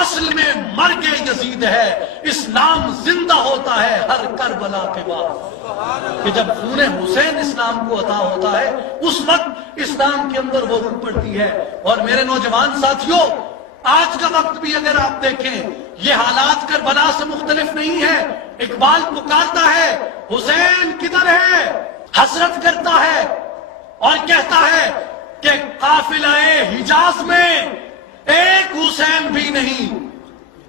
اصل میں مرگ یزید ہے، اسلام زندہ ہوتا ہے ہر کربلا کے بعد، کہ جب خون حسین اسلام کو عطا ہوتا ہے اس وقت اسلام کے اندر وہ روح پڑتی ہے۔ اور میرے نوجوان ساتھیوں، آج کا وقت بھی اگر آپ دیکھیں یہ حالات کربلا سے مختلف نہیں ہے۔ اقبال پکارتا ہے حسین کدھر ہے، حسرت کرتا ہے اور کہتا ہے کہ قافلہ حجاز میں ایک حسین بھی نہیں،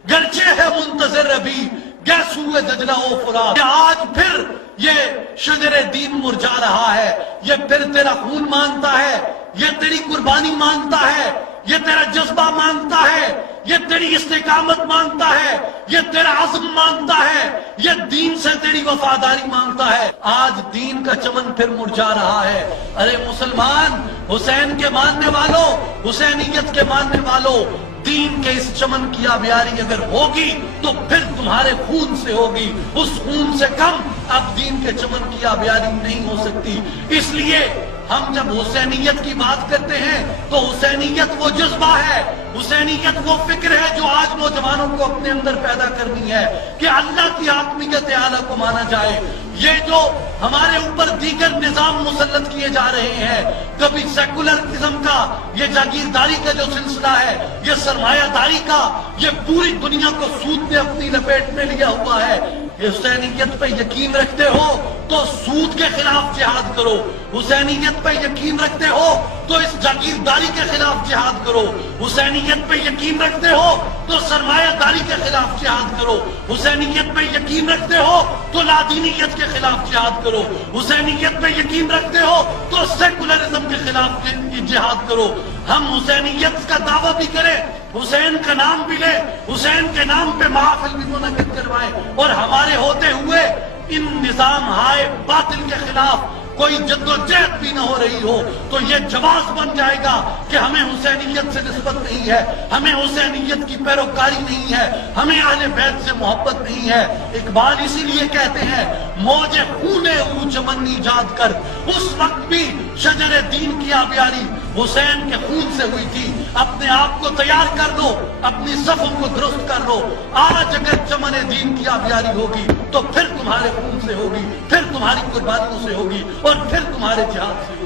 گرچہ ہے منتظر ابھی گیسوئے دجلہ و فرات۔ آج پھر یہ شجر دین مرجا رہا ہے، یہ پھر تیرا خون مانگتا ہے، یہ تیری قربانی مانگتا ہے، یہ تیرا جذبہ مانگتا ہے، یہ تیری استقامت مانگتا ہے، یہ تیرا عزم مانگتا ہے، یہ دین سے تیری وفاداری مانگتا ہے۔ آج دین کا چمن پھر مرجا رہا ہے۔ ارے مسلمان، حسین کے ماننے والوں، حسینیت کے ماننے والوں، دین کے اس چمن کی آبیاری اگر ہوگی تو پھر تمہارے خون سے ہوگی، اس خون سے کم اب دین کے چمن کی آبیاری نہیں ہو سکتی۔ اس لیے ہم جب حسینیت کی بات کرتے ہیں تو حسینیت وہ جذبہ ہے، حسینیت وہ فکر ہے جو آج نوجوانوں کو اپنے اندر پیدا کرنی ہے کہ اللہ کی حاکمیت اعلیٰ کو مانا جائے۔ یہ جو ہمارے اوپر دیگر نظام مسلط کیے جا رہے ہیں، کبھی سیکولرزم کا، یہ جاگیرداری کا جو سلسلہ ہے، یہ سرمایہ داری کا، یہ پوری دنیا کو سود نے اپنی لپیٹ میں لیا ہوا ہے۔ حسینیت پہ یقین رکھتے ہو تو سود کے خلاف جہاد کرو، حسینیت پہ یقین رکھتے ہو تو اس جاگیرداری کے خلاف جہاد کرو، حسینیت پہ یقین رکھتے ہو تو سرمایہ داری کے خلاف جہاد کرو، حسینیت پہ یقین رکھتے ہو تو لادینیت کے خلاف جہاد کرو، حسینیت پہ یقین رکھتے ہو تو سیکولرزم کے خلاف جہاد کرو۔ ہم حسینیت کا دعویٰ بھی کریں، حسین کا نام بھی لیں، حسین کے نام پہ محافل بھی منعقد کروائیں، اور ہمارے ہوتے ہوئے ان نظام ہائے باطل کے خلاف کوئی جدوجہد بھی نہ ہو رہی ہو تو یہ جواز بن جائے گا کہ ہمیں حسینیت سے نسبت نہیں ہے، ہمیں حسینیت کی پیروکاری نہیں ہے، ہمیں اہل بیت سے محبت نہیں ہے۔ اقبال اسی لیے کہتے ہیں موج خون او چمن ایجاد کر، اس وقت بھی شجر دین کی آبیاری حسین کے خون سے ہوئی تھی۔ اپنے آپ کو تیار کر لو، اپنی صفوں کو درست کر لو۔ آج اگر چمن دین کی آبیاری ہوگی تو پھر تمہارے خون سے ہوگی، پھر تمہاری قربانیوں سے ہوگی، اور پھر تمہارے جہاد سے ہوگی۔